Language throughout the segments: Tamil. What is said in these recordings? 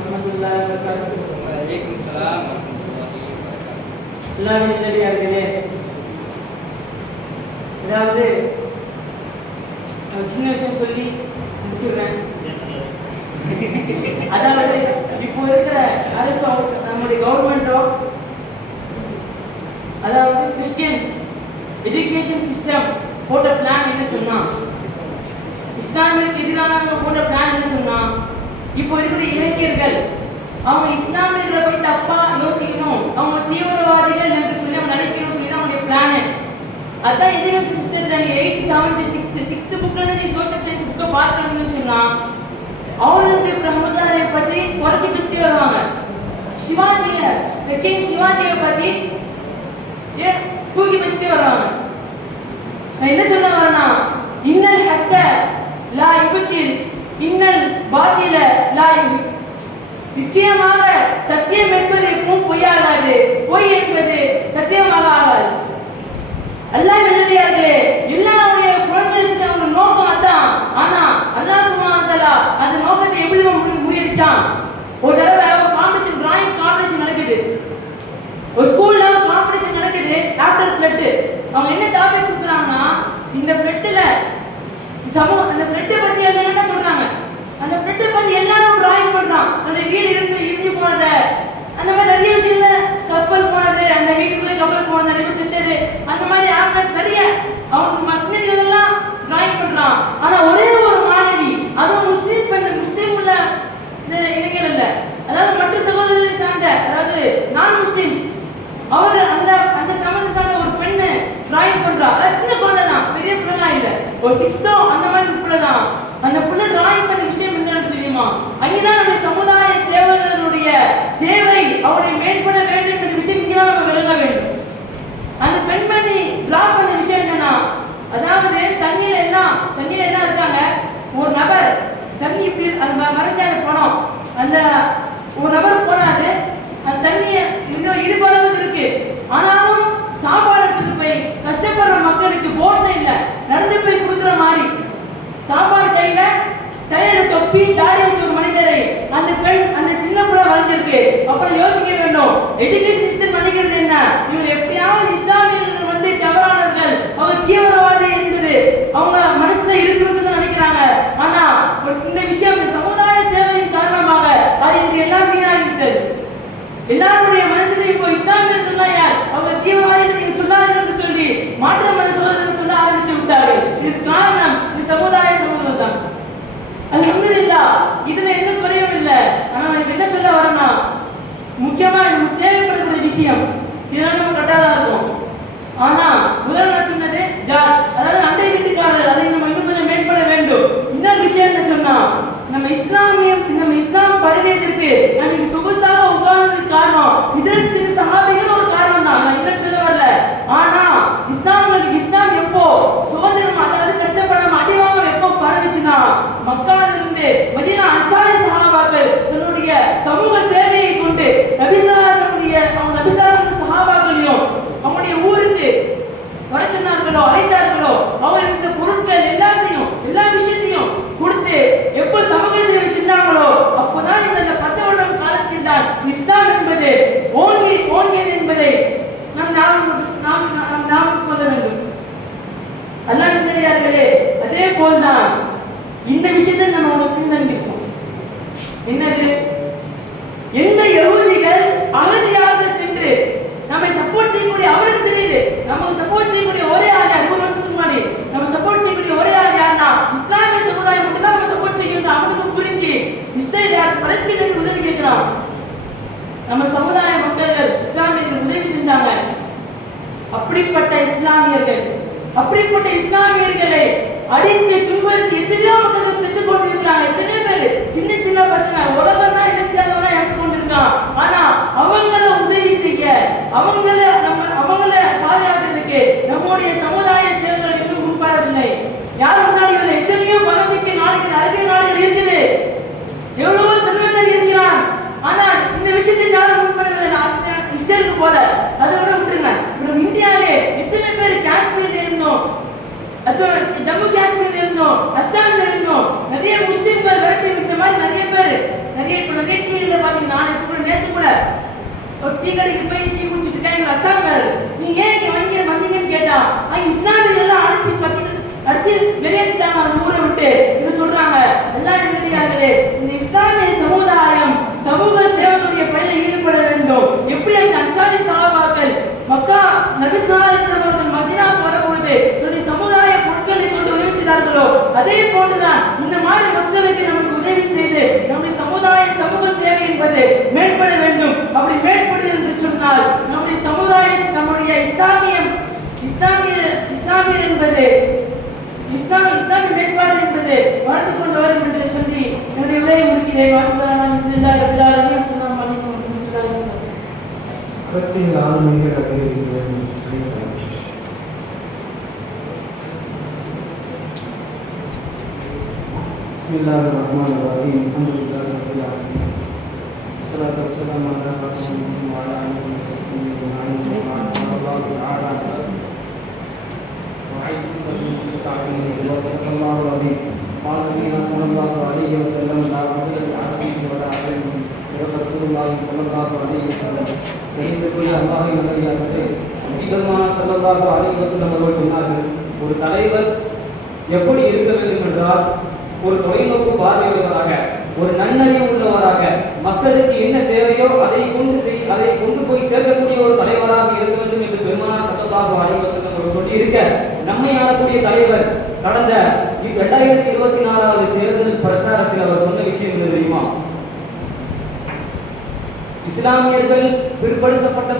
வரஹ்மத்துல்லாஹி வபரகாத்துஹு. வலைக்கும் ஸலாம் வரஹ்மத்துல்லாஹி வபரகாத்துஹு. அல்லாஹ்வின் நல்லடியார்களே, அதாவது சின்ன விஷயம் சொல்லி முடிச்சுடுறேன். அதாவது இப்போ இருக்கிற அரசோ நம்முடைய கவர்மெண்டோ, அதாவது கிறிஸ்டியன்ஸ் எஜுகேஷன் சிஸ்டம் போட்ட பிளான் என்ன சொன்னா, இஸ்லாமிற்கு எதிரானவங்க போட்ட பிளான் என்ன சொன்னா, இப்போ இருக்கிற இளைஞர்கள் அவங்க இஸ்லாமியர்களை போய் தப்பா யோசிக்கணும், அவங்க தீவிரவாதிகள் என்று சொல்லி அவங்க நினைக்கணும்னு சொல்லி தான் அவங்களுடைய பிளான். அதான் எஜுகேஷன் சிஸ்டத்துல 8th 7th 6th புக்ல இருந்து நீ சோஷியல் சயின்ஸ் புக்கை பார்க்கணும்னு சொன்னா அவுரங்கசீப் ரஹ்மத்துல்லாஹி பத்தி குறைச்சி பேசிட்டே வருவாங்க. சிவாஜிய கிங் சிவாஜியை பத்தி தூக்கி பேசிட்டே வருவாங்க. நான் என்ன சொல்ல வரேன்னா, இன்னல் ஹக்க லா யுபத்தில் இன்னல் பாத்தில லா யுஹிப். நிச்சயமாக சத்தியம் என்பது எப்பவும் பொய்யாகாது, பொய் என்பது சத்தியமாக ஆகாது. அல்லாஹ் நல்லடியார்களே, எல்லாருடைய குழந்தைகளுக்கு அவங்க நோக்கம் அதான். ஆனா அல்லாஹ் சுப்ஹானஹு வ தஆலா அந்த நோக்கத்தை எப்படி முறியடிச்சான்? ஒரு தடவை ஒரு காம்படிஷன், டிராயிங் காம்படிஷன் நடக்குது, ஒரு ஸ்கூல்ல காம்படிஷன் நடக்குது. ஆஃப்டர் ஃப்ளட் அவங்க என்ன டாபிக் கொடுக்குறாங்கன்னா, இந்த ஃப்ளட்ல அந்த ஃப்ளட்டை பத்தி என்ன சொல்றாங்க, அந்த ஃப்ளட்டை பத்தி எல்லாரும் டிராயிங் பண்றான். அந்த வீடு இடிஞ்சு போனது, அந்த மாதிரி நிறைய விஷயங்கள, கப்பல் போனது, அந்த வீட்டுக்குள்ளே கப்பல் போனது, நிறைய செத்தது, அந்த மாதிரி ஆப்ஷன் நிறைய அவங்க மஸ்ஜித் எல்லாம் டிராயிங் பண்றான். ஆனா ஒரே ஒரு மாணவி, அதுவும் முஸ்லீம் பெண், முஸ்லீம் உள்ள இளைஞர் இல்ல, அதாவது மற்ற சகோதரர்களை சார்ந்த, அதாவது நான் முஸ்லீம், அவங்க அந்த சமூகத்தை சார்ந்த ஒரு பெண்ணு டிராயிங் பண்றா. அது சின்ன குழந்தை தான், பெரிய பிள்ளைலாம் இல்ல, ஒரு 6th அந்த மாதிரி பிள்ளை தான். அந்த பிள்ளை டிராயிங் பண்ண விஷயம் என்னன்னு தெரியுமா? அங்கேதான் நம்முடைய சமுதாய சேவகர்களுடைய தேவை, அவரை மேம்பட வேண்டும் என்ற விஷயம் இங்கதான் நம்ம விளங்க வேண்டும். அந்த பெண்மணி டிரா பண்ண விஷயம் என்னன்னா, அதாவது தண்ணியில எல்லாம் இருக்காங்க, ஒரு நபர் தண்ணி இப்படி அந்த மறைஞ்சாரு போனோம், அந்த ஒரு நபர் போனாரு, அந்த தண்ணிய இடுப்பளவு இருக்கு, ஆனாலும் சாப்பாடு எடுத்துட்டு போய் கஷ்டப்படுற மக்களுக்கு போட்ல இல்ல, நடந்து போய் கொடுக்குற மாதிரி சாப்பாடு கையில, தலையில தொப்பி தாடி வச்ச ஒரு மனிதரை அந்த பெண், அந்த சின்ன பிள்ளை வளர்ந்திருக்கு. அப்புறம் யோசிக்க வேண்டும், எஜுகேஷன் சிஸ்டம் நினைக்கிறது என்ன, இவங்க எப்படியாவது இஸ்லாமியர்கள் வந்து தவறானவர்கள், அவங்க தீவிரவாதி என்பது அவங்க மனசுல இருக்குன்னு சொல்லி நினைக்கிறாங்க. ஆனா இந்த விஷயம் சமுதாய சேவையின் காரணமாக அது இன்று எல்லாம் வீணாகிவிட்டது. எல்லாருடைய மனசுல இப்போ இஸ்லாமியர்கள் யார், அவங்க தீவிரவாதிகள் நீங்க சொல்லாதீர்கள் என்று சொல்லி மாற்று மத சோதனை சொல்ல ஆரம்பித்து விட்டார்கள். இதுக்கு காரணம் இந்த சமுதாய சமூகம் தான். அல்ஹம்துலில்லாஹ், இதுல எந்த குறையும் இல்லை. ஆனா நான் என்ன சொல்ல வரேன்னா, முக்கியமா நமக்கு தேவைப்படக்கூடிய விஷயம் இதெல்லாம் நம்ம கட்டாதான் இருக்கும். ஆனா முதல்ல நான் சொன்னது ஜார், அதாவது அண்டை வீட்டுக்காரர்கள், அதை நம்ம இன்னும் கொஞ்சம் மேம்பட வேண்டும். இன்னொரு விஷயம் என்ன சொன்னா, நம்ம இஸ்லாம் பதவியத்திற்கு நம்ம சொகுசாக உட்கார்ந்ததுக்கு காரணம் இதில் சில சஹாபிகள் ஒரு காரணம் தான், நான் என்ன சொல்ல வரல. ஆனா இஸ்லாம் எப்போ சுதந்திரம், அதாவது கஷ்டப்படாம அடிவாங்க எப்போ பரவிச்சுன்னா, மக்காவில இருந்து மதீனா அன்சாரி சஹாபாக்கள் தன்னுடைய சமூக சேவையை கொண்டு நபிசாரனுடைய சஹாபாக்களையும் அவங்களுடைய ஊருக்கு வர சொன்னார்களோ, அழைத்தார்களோ, அவர் இந்த பொருட்கள் எல்லாத்தையும் எல்லா விஷயத்தையும் கொடுத்து எப்போ சமூக சேவை செஞ்சாங்களோ, அப்போதான் இந்த 10 வருடம் காலத்தில் தான் இஸ்லாம் என்பது ஓங்கியது என்பதை நாம் ஞாபகம் கொள்ள வேண்டும். அல்லாஹ் நல்லடியார்களே, அதே போல்தான் இந்த விஷயத்தில் நம்ம அவங்களுக்கு பின்தங்கியிருக்கோம். என்னது, எந்த யஹூதிகள் அகதியாக சென்று நம்மை சப்போர்ட் செய்யக்கூடிய, அவருக்கு தெரியுது நம்ம சப்போர்ட் செய்யக்கூடிய ஒரே ஆள் யார், 100 வருஷத்துக்கு முன்னாடி நம்ம சப்போர்ட் செய்யக்கூடிய ஒரே ஆள் யாருன்னா இஸ்லாமிய சமுதாயம் மட்டும் தான் நம்ம சப்போர்ட் செய்யணும். அவனுக்கு புரிஞ்சு இஸ்ரேல் யார், பலஸ்தீனுக்கு உதவி கேட்கிறான். நம்ம சமுதாய மக்கள் இஸ்லாமியர்கள் உதவி செஞ்சாங்க. அப்படிப்பட்ட இஸ்லாமியர்களை அடித்து துன்புறுத்தி எத்தனையோ மக்கள் செத்து கொண்டு இருக்கிறாங்க. எத்தனை பேர் சின்ன பசங்க, உலகம் தான் இனத்திலானவனா இறந்து கொண்டிருக்கான். ஆனா அவங்கள உதவி செய்ய, அவங்கள பாதுகாக்கிறதுக்கு நம்முடைய சமுதாய சேவைகள் இன்னும் முன்படவில்லை. யார் முன்னாடி எத்தனையோ பலமிக்க நாடுகள், அரபிய நாடுகள் இருக்குது, எவ்வளவோ செல்வங்கள் இருக்கிறான். ஆனா இந்த விஷயத்தில் யாரும் முன்படவில்லை. இஸ்ரேலுக்கு போல அதை விட விட்டுருங்க. இந்தியாவிலே எத்தனை பேர் காஷ்மீர்ல இருந்தோம், ஜம்மு காஷ்மீர்ல இருந்தோம், அஸ்ஸாம்ல இருந்தோம், நிறைய முஸ்லிம்கள் விரட்டி இந்த மாதிரி நிறைய பேர் நிறைய டீல பாத்தீங்கன்னா நான் கூட நேத்து கூட ஒரு டீ கடைக்கு போய் டீ குடிச்சிட்டு இருக்கேன். எங்க அசாமர் நீங்க ஏன் இங்க வந்தீங்கன்னு கேட்டா அங்க இஸ்லாமியர்கள் எல்லாம் அடிச்சு வெளியேற்றிட்டாங்க அந்த ஊரை விட்டு. இது சொல்றாங்க எல்லாம் இல்லையார்களே, இந்த இஸ்லாமிய சமுதாயம் சமூக சேவனுடைய பணியில் ஈடுபட வேண்டும். எப்படி அந்த அன்சாரி சஹாபாக்கள் மக்கா நபி ஸல்லல்லாஹு அலைஹி வஸல்லம் அவர்கள் மதீனாவுக்கு வரும்பொழுது தன்னுடைய சமுதாய பொருட்களை கொண்டு உதவி செய்தார்களோ அதே போன்றுதான் இந்த மாதிரி மக்களுக்கு நமக்கு உதவி செய்து நம்முடைய சமூக சேவை என்பது மேம்பட வேண்டும். அப்படி மேம்படுது என்று சொன்னால் நம்முடைய சமுதாயம் நம்முடைய இஸ்லாமியர் என்பது இஸ்லாமிய மேம்பாடு என்பது வளர்ந்து கொண்டு வரும் என்று சொல்லி என்னுடைய உரையை முடிக்கிறேன். அரசியல் ஆன்மீக கதைகள் பிஸ்மில்லாஹிர்ரஹ்மானிர்ரஹீம் அல்ஹம்துலில்லாஹி ரப்பில் ஆலமீன் வஸ்ஸலாத்து வஸ்ஸலாமு அலா ரசூலில்லாஹி வ அலா ஆலிஹி வ ஸஹ்பிஹி அஜ்மஈன் அல்லாஹு தஆலா sallallahu alaihi wasallam la hujjata alayhi wa la alayhi wa rasulullah sallallahu alaihi wasallam sayyidullahi Allahi நபியார்களே நபிகள் ஸல்லல்லாஹு அலைஹி வஸல்லம் அவர்கள் சொன்னார்கள், ஒரு தலைவர் எப்படி இருக்க வேண்டும் என்றால் ஒரு தொலைநோக்கு பார்வையுள்ளவராக, ஒரு நன்னறிவு உள்ளவராக, மக்களுக்கு என்ன தேவையோ அதை கொண்டு போய் சேர்க்கக்கூடிய ஒரு தலைவராக இருக்க வேண்டும் என்று பெருமானார் ஸல்லல்லாஹு அலைஹி வஸல்லம் அவர்கள் சொல்லி இருக்க, நம்மை ஆளக்கூடிய தலைவர் கடந்த 2024 தேர்தல் பிரச்சாரத்தில் அவர் சொன்ன விஷயம் என்ன தெரியுமா? இஸ்லாமியர்கள் பிற்படுத்தப்பட்ட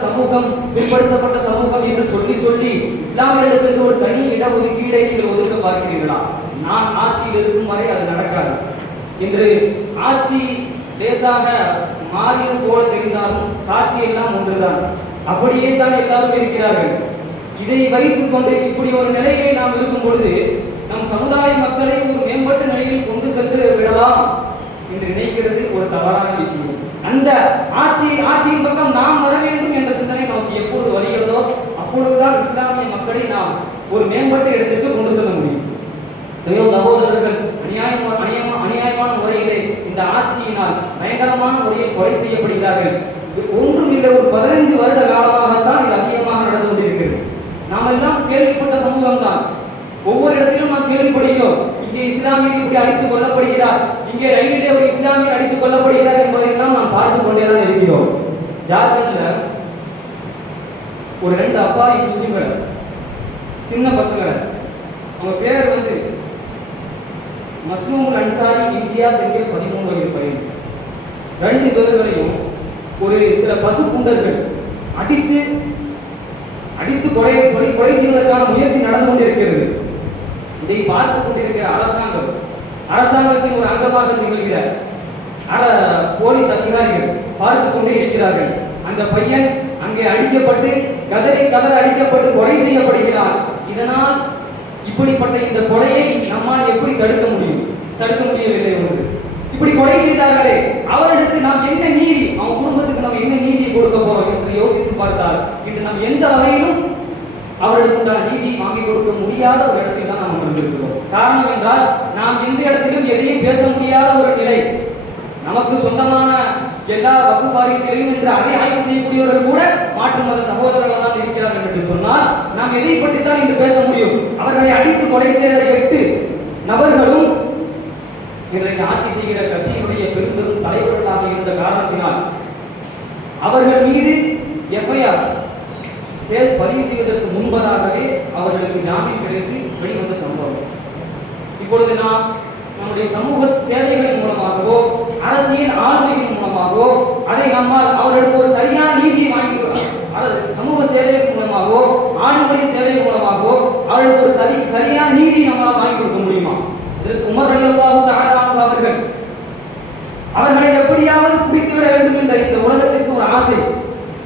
சமூகம் என்று சொல்லி இஸ்லாமியர்களுக்கு ஒரு தனி இடஒதுக்கீடை நீங்கள் ஒதுக்க பார்க்கிறீர்களா? நான் ஆட்சியில் இருக்கும் வரை அது நடக்காது. இன்று ஆட்சி லேசாக மாறியது போல தெரிந்தாலும் காட்சி எல்லாம் ஒன்றுதான். அப்படியே தான் எல்லாரும் இருக்கிறார்கள். இதை வைத்துக் கொண்டு இப்படி ஒரு நிலையை நாம் இருக்கும் பொழுது நம் சமுதாய மக்களை ஒரு மேம்பட்ட நிலையில் கொண்டு சென்று விடலாம் என்று நினைக்கிறது ஒரு தவறான விஷயம். அந்த ஆட்சியின் பக்கம் நாம் வர வேண்டும் என்ற சிந்தனை நமக்கு எப்போது வருகிறதோ அப்பொழுதுதான் இஸ்லாமிய மக்களை நாம் ஒரு மேம்பட்ட இடத்திற்கு கொண்டு செல்ல முடியும். சகோதரர்கள் அநியாயமான முறையிலே இந்த ஆட்சியினால் பயங்கரமான முறையில் கொலை செய்யப்படுகிறார்கள். ஒன்றும் இல்லை, ஒரு 15 வருட காலமாகத்தான் இது அதிகமாக நடந்து கொண்டிருக்கிறது. நாம் எல்லாம் கேள்விப்பட்ட சமூகம் தான். ஒவ்வொரு இடத்திலும் நாம் கேள்விப்படுகிறோம், இங்கே இஸ்லாமியர் இப்படி அடித்துக் கொல்லப்படுகிறார், இங்கே ரயிலிலே ஒரு இஸ்லாமியர் அடித்துக் கொல்லப்படுகிறார் என்பதையெல்லாம் நாம் பார்த்து கொண்டேதான் இருக்கிறோம். ஜார்க்கண்ட்ல ஒரு 2 அப்பாவி முஸ்லிம்கள் சின்ன பசங்க, அவங்க பேர் மஸ்னூல் அன்சாரி இம்தியாஸ் என்கிற 13 வயது பையன். 2 பேர்களையும் ஒரு சில பசு குண்டர்கள் அடித்து கொலை செய்வதற்கான முயற்சி நடந்து கொண்டிருக்கிறது. இதை பார்த்து கொண்டிருக்கிற அரசாங்கத்தின் ஒரு அங்கமாக திகழ்கிற போலீஸ் அதிகாரிகள் பார்த்து கொண்டே இருக்கிறார்கள். அந்த பையன் அங்கே அடிக்கப்பட்டு கதற அடிக்கப்பட்டு கொலை செய்யப்படுகிறார். இதனால் இப்படிப்பட்ட இந்த கொலையை நம்மால் எப்படி தடுக்க முடியவில்லை. ஒன்று இப்படி கொலை செய்தார்களே, அவர்களுக்கு நாம் என்ன நீதி, அவன் குடும்பத்துக்கு நாம் என்ன நீதி கொடுக்க போறோம் என்று யோசித்து பார்த்தால் இன்று நாம் எந்த வகையிலும் அவர்களுக்கு உண்டான நீதி வாங்கி கொடுக்க முடியாத ஒரு இடத்தில் தான் நாம் அமர்ந்திருக்கிறோம். காரணம் என்றால் நாம் எந்த இடத்திலும் எதையும் பேச முடியாத ஒரு நிலை. நமக்கு சொந்தமான எல்லா வகுப்பு வாரியத்திலையும் என்று அதை ஆய்வு செய்யக்கூடியவர்கள் கூட மாற்று மத சகோதரர்கள் தான் இருக்கிறார்கள் என்று சொன்னால் நாம் எதை பற்றித்தான் இன்று பேச முடியும்? அவர்களை அடித்து கொலை செய்வதை விட்டு நபர்களும் இன்றைக்கு ஆட்சி செய்கிற கட்சியினுடைய பெரும்பெரும் தலைவர்களாக இருந்த காரணத்தினால் அவர்கள் மீது எஃப்ஐஆர் கேஸ் பதிவு செய்வதற்கு முன்பதாகவே அவர்களுக்கு ஜாமீன் கிடைத்து வெளிவந்த சம்பவம். இப்பொழுது நாம் நம்முடைய சமூக சேவைகளின் மூலமாகவோ அரசியல் ஆளுமையின் மூலமாகவோ அதை நம்மால் அவர்களுக்கு ஒரு சரியான நீதியை வாங்கி சமூக சேவை மூலமாகவோ ஆளுமையின் சேவை மூலமாகவோ அவர்களுக்கு ஒரு சரியான நீதியை நம்மால் வாங்கி கொடுக்க முடியுமா? உமர் ரலியல்லாஹு தஆலா அவர்கள் அவர்களை எப்படியாவது பிடித்து விட வேண்டும் என்ற இந்த உலகத்திற்கு ஒரு ஆசை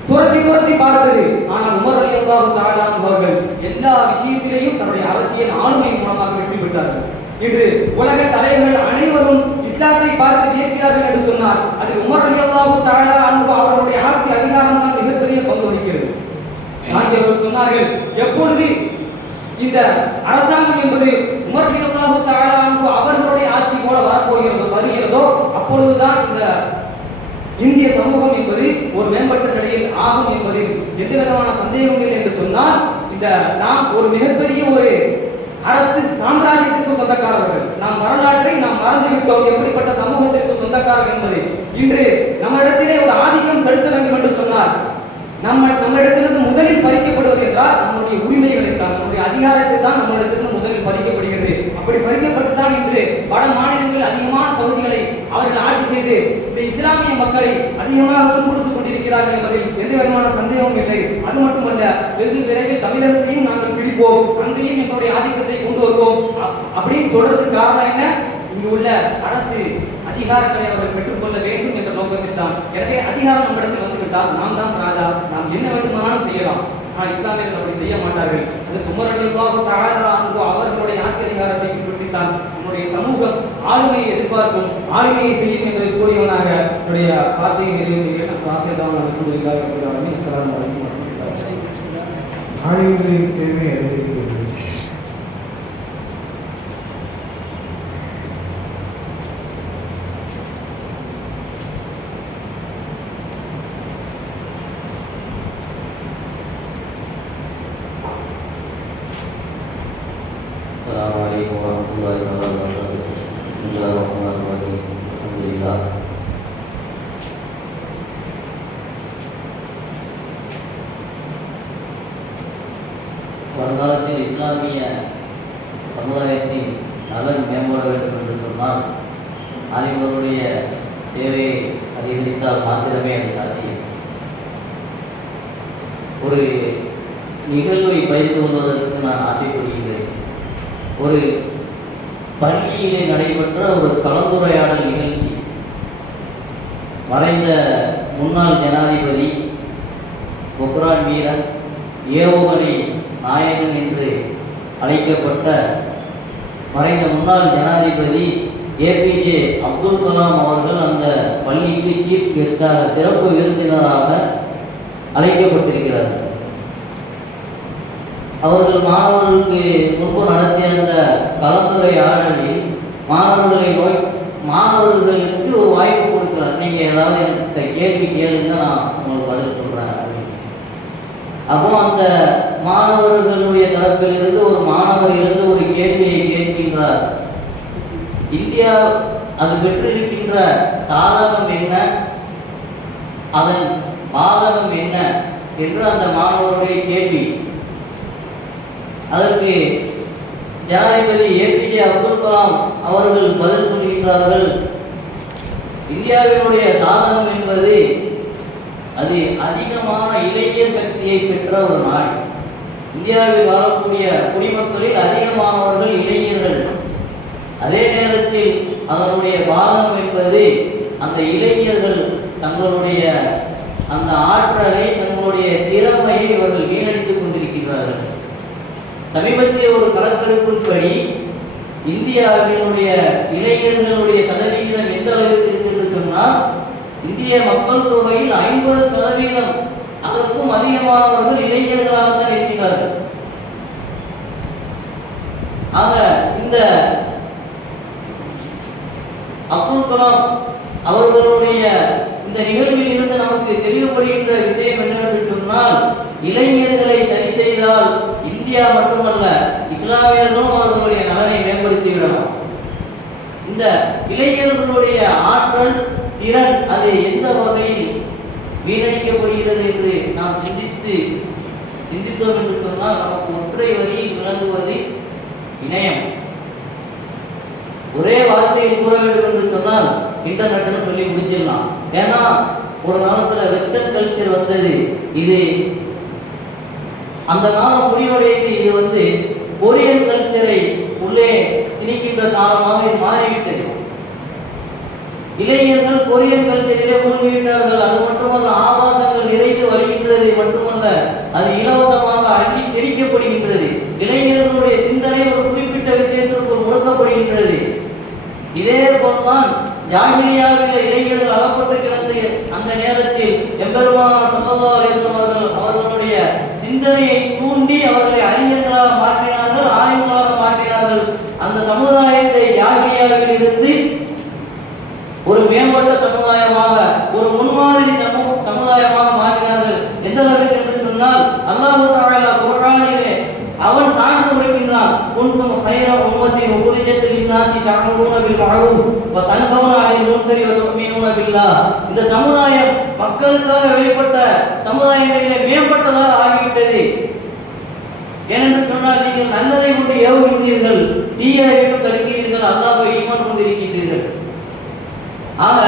துரத்தி பார்த்தது. ஆனால் உமர் ரலியல்லாஹு தஆலா அவர்கள் எல்லா விஷயத்திலேயும் தன்னுடைய அரசியல் ஆளுமையின் மூலமாக வெற்றி பெற்றார்கள். இன்று உலக தலைவர்கள் அனைவரும் இஸ்லாத்தை பார்த்து வியக்கிறார்கள் என்று சொன்னார். அதில் உமர் ரலியல்லாஹு தஆலா அவர்களுடைய ஆட்சி அதிகாரம் தான் மிகப்பெரிய பங்கு வகிக்கிறது. அவர்கள் சொன்னார்கள், எப்பொழுது இந்த அரசாங்கம் என்பது உமர் ரலியல்லாஹு தஆலா அவர்களுடைய ஆட்சி போல வருகிறதோ அப்பொழுதுதான் இந்த ஆகும் என்பதில் எந்த விதமான சந்தேகமும் இல்லை என்று சொன்னால், இந்த நாம் ஒரு மிகப்பெரிய ஒரு அரசு சாம்ராஜ்யத்திற்கு சொந்தக்காரர்கள். நாம் வரலாற்றை நாம் மறந்துவிட்டோம், எப்படிப்பட்ட சமூகத்திற்கு சொந்தக்காரர்கள் என்பதை. இன்று நம்மிடத்திலே ஒரு ஆதிக்கம் செலுத்த வேண்டும் என்று சொன்னார், நம்மிடத்திலிருந்து முதலில் பறிக்கப்படுவது என்றால் நம்முடைய உரிமைகளை தான், நம்முடைய அதிகாரத்தை தான் நம்மிடத்திலிருந்து முதலில் பறிக்கப்படுகிறது. அப்படி பறிக்கப்பட்டுதான் இன்று வட மாநிலங்களில் அதிகமான பகுதிகளை அவர்கள் ஆட்சி செய்து இந்த இஸ்லாமிய மக்களை அதிகமாக துன்புறுத்திக் கொண்டிருக்கிறார்கள் என்பதில் எந்த விதமான சந்தேகமும் இல்லை. அது மட்டுமல்ல, வெகு விரைவில் தமிழகத்தையும் நாங்கள் பிடிப்போம், அங்கேயும் எங்களுடைய ஆதிக்கத்தை கொண்டு வருவோம் அப்படின்னு சொல்றதுக்கு காரணம் என்ன? இங்கு உள்ள அரசு அதிகாரங்களை அவர்கள் பெற்றுக்கொள்ள வேண்டும் என்ற நோக்கத்தில் தான். எனவே அதிகாரம் நம்மிடத்தில் வந்துவிட்டால் நாம் தான் ராஜா, நாம் என்ன வேண்டுமானாலும் செய்யலாம். ஆனால் இஸ்லாமியர்கள் அப்படி செய்ய மாட்டார்கள். அது உமர் ரலியல்லாஹு தஆலா அன்ஹு அவர்களுடைய ஆட்சி அதிகாரத்தை பின்பற்றித்தான் நம்முடைய சமூகம் ஆளுமையை எதிர்பார்க்கும், ஆளுமையை செய்யும் என்பதை கூறியவனாக என்னுடைய வார்த்தையை நிறைவு செய்கிறேன். வார்த்தை தான் ஆளுமைகளின் சேவை அதிகரிக்கிறது. Assalamualaikum warahmatullahi wabarakatuh. Bismillahirrahmanirrahim. Alhamdulillah. வருங்காலத்தில் இஸ்லாமிய சமுதாயத்தின் நலன் மேம்பட வேண்டும் என்று சொன்னால் ஆலிம்களுடைய சேவையை அதிகரித்தால் மாத்திரமே அது சாத்தியம். ஒரு நிகழ்வை பகிர்ந்து கொள்வதற்கு நான் ஆசைப்படுகிறேன். ஒரு பள்ளியிலே நடைபெற்ற ஒரு கலந்துரையாடல் நிகழ்ச்சி. மறைந்த முன்னாள் ஜனாதிபதி, பொக்ரான் வீரன், ஏவுகணை நாயகன் என்று அழைக்கப்பட்ட மறைந்த முன்னாள் ஜனாதிபதி ஏபிஜே அப்துல் கலாம் அவர்கள் அந்த பள்ளிக்கு சீஃப் கெஸ்டாக, சிறப்பு விருந்தினராக அழைக்கப்பட்டிருக்கிறார்கள். அவர்கள் மாணவர்களுக்கு முன்பு நடத்திய அந்த கலந்துரையாடலில் மாணவர்களுக்கு ஒரு வாய்ப்பு கொடுக்கிறார். நீங்கள் ஏதாவது எனக்கு கேள்வி கேளுங்க, நான் உங்களுக்கு பதில் சொல்கிறேன் அப்படின்னு. அப்போ அந்த மாணவர்களுடைய தரப்பிலிருந்து ஒரு மாணவர் இருந்து ஒரு கேள்வியை கேட்கின்றார். இந்தியா அது பெற்றிருக்கின்ற சாதகம் என்ன, அதன் பாதகம் என்ன என்று அந்த மாணவருடைய கேள்வி. அதற்கு ஜனாதிபதி ஏபிஜே அப்துல் கலாம் அவர்கள் பதில் சொல்கின்றார்கள், இந்தியாவினுடைய சாதனம் என்பது அது அதிகமான இளைஞர் சக்தியை பெற்ற ஒரு நாடு. இந்தியாவில் வாழக்கூடிய குடிமக்களில் அதிகமானவர்கள் இளைஞர்கள். அதே நேரத்தில் அதனுடைய பாதகம் என்பது அந்த இளைஞர்கள் தங்களுடைய அந்த ஆற்றலை, தங்களுடைய திறமையை இவர்கள் வீணடித்துக் கொண்டிருக்கிறார்கள். சமீபத்திய ஒரு கணக்கெடுப்பின்படி இந்தியாவினுடைய இளைஞர்களுடைய சதவீதம் எந்த அளவுக்கு இருக்கிறது சொன்னால், இந்திய மக்கள் தொகையில் 50% அதற்கும் அதிகமானவர்கள் இளைஞர்களாகத்தான் இருக்கிறார்கள். ஆக இந்த அப்துல் கலாம் அவர்களுடைய இந்த நிகழ்வில் இருந்து நமக்கு தெளிவுபடுகின்ற விஷயம் என்னவென்று சொன்னால், இளைஞர்களை சரி செய்தால் இந்தியா மட்டுமல்ல இஸ்லாமியர்களும் அவர்களுடைய நலனை மேம்படுத்தி விடலாம். இந்த இளைஞர்களுடைய ஆற்றல், திறன் அது எந்த வகையில் வீணடிக்கப்படுகிறது என்று நாம் சிந்தித்தோம் என்று சொன்னால், நமக்கு ஒற்றை வரியில் விளங்குவது இணையம். ஒரே வார்த்தையில் கூற வேண்டும் என்று சொன்னால் இன்டர்நெட்னு சொல்லி முடிச்சிடலாம். ஏன்னா ஒரு காலத்துல வெஸ்டர்ன் கல்ச்சர் வந்தது, இது அந்த காலம் முடிவடைந்து இது கொரியன் கல்ச்சரை உள்ளே திணிக்கின்ற காலமாக இது மாறிவிட்டது. இளைஞர்கள் கொரியன் கல்ச்சரிலே மூழ்கிவிட்டார்கள். அது மட்டுமல்ல, ஆபாசங்கள் நிறைந்து வருகின்றது மட்டுமல்ல, அது இலவசமாக அள்ளி தெரிக்கப்படுகின்றது. இளைஞர்களுடைய சிந்தனை ஒரு குறிப்பிட்ட விஷயத்திற்கு முடக்கப்படுகின்றது. இதே போல்தான் ஜாஹிலியாவில் இளைஞர்கள் அகப்பட்டு கிடந்த அந்த நேரத்தில் எம்பெருமானார் ஸல்லல்லாஹு அலைஹி வஸல்லம் அவர்களுடைய சிந்தனையை தூண்டி அவர்களை அறிஞர்களாக மாற்றினார்கள், ஆய்வுகளாக மாற்றினார்கள். அந்த சமுதாயத்தை ஜாஹிலியாவில் இருந்து ஒரு மேம்பட்ட சமுதாயமாக, ஒரு முன்மாதிரி சமுதாயமாக மாற்றினார்கள். குன்தும் ஹைர உம்மத்தின் உக்ரிஜத் லின்னாஸி தஅமுரூன பில் மஅரூஃப் வ தன்ஹவுன அனில் முன்கரி வ து'மினூன பில்லாஹ். இந்த சமுதாயம் மக்களுக்காக வெளிப்பட்ட சமுதாயங்களிலே மேம்பட்டதாக ஆகிவிட்டது. ஏனென்று சொன்னால் நீங்கள் நல்லதை கொண்டு ஏவுகின்றீர்கள், தீயதை விட்டு தடுக்கிறீர்கள், அல்லாஹ்வை ஈமான் கொண்டிருக்கின்றீர்கள். ஆக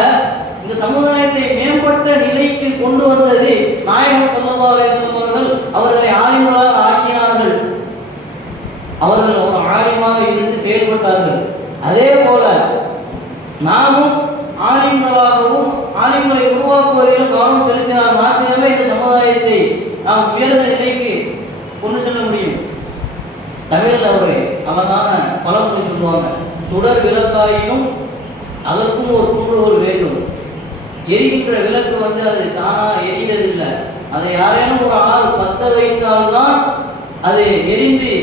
இந்த சமுதாயத்தை மேம்பட்ட நிலைக்கு கொண்டு வந்தது நாயகம் ஸல்லல்லாஹு அலைஹி வஸல்லம் அவர்கள். அவர்களை ஆலிம்களாக ஆக்கினார்கள். அவர்கள் ஒரு ஆலிமாக இருந்து செயல்பட்டார்கள். அதே போல நாமும் ஆலிம்களாகவும் ஆலிம்களை உருவாக்குவதிலும் கவனம் செலுத்தினால் மாத்திரமே இந்த சமுதாயத்தை நாம் உயர்ந்த நிலைக்கு கொண்டு செல்ல முடியும். தமிழில் ஒரு அழகான பழமொழி சொல்லுவாங்க, சுடர் விளக்காயினும் அதற்கும் ஒரு தூண்டுகோல் வேண்டும். எரிகின்ற விளக்கு அது தானா எரிகிறதில்லை. அதை யாரேனும் ஒரு ஆள் பற்ற வைத்தால்தான் அது எரிந்து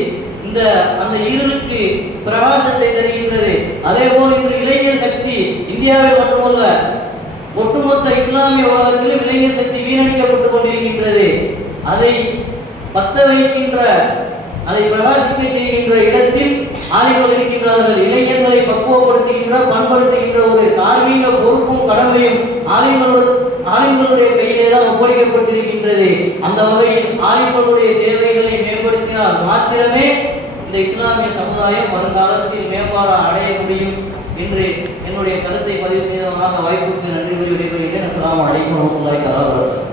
அந்த இருளுக்கு பிரகாசத்தை தருகின்றது. அதே போல் இந்த இளைஞர் சக்தி இந்தியாவில் மட்டுமல்ல, ஒட்டுமொத்த இஸ்லாமிய உலகத்திலும் இளைஞர் சக்தி வீணடிக்கப்பட்டுக் கொண்டிருக்கின்றது. அதை பற்ற வைக்கின்ற, அதை பிரகாசிக்க செய்கின்ற இடத்தில் ஆலிம்கள் இருக்கின்றார்கள். இளைஞர்களை பக்குவப்படுத்துகின்ற, பண்படுத்துகின்ற ஒரு தார்மீக பொறுப்பும் கடமையும் ஆலிம்களுடைய கையிலே தான் ஒப்படைக்கப்பட்டிருக்கின்றது. அந்த வகையில் ஆலிம்களுடைய சேவைகளை மேம்படுத்தினால் மாத்திரமே இந்த இஸ்லாமிய சமுதாயம் வருங்காலத்தில் மேம்பாடு அடைய முடியும் என்று என்னுடைய கருத்தை பதிவு செய்தவனாக வாய்ப்புக்கு நன்றி கூறி விடைபெறுகிறேன். அஸ்ஸலாமு அலைக்கும் வரஹ்மத்துல்லாஹி வபரகாத்துஹு.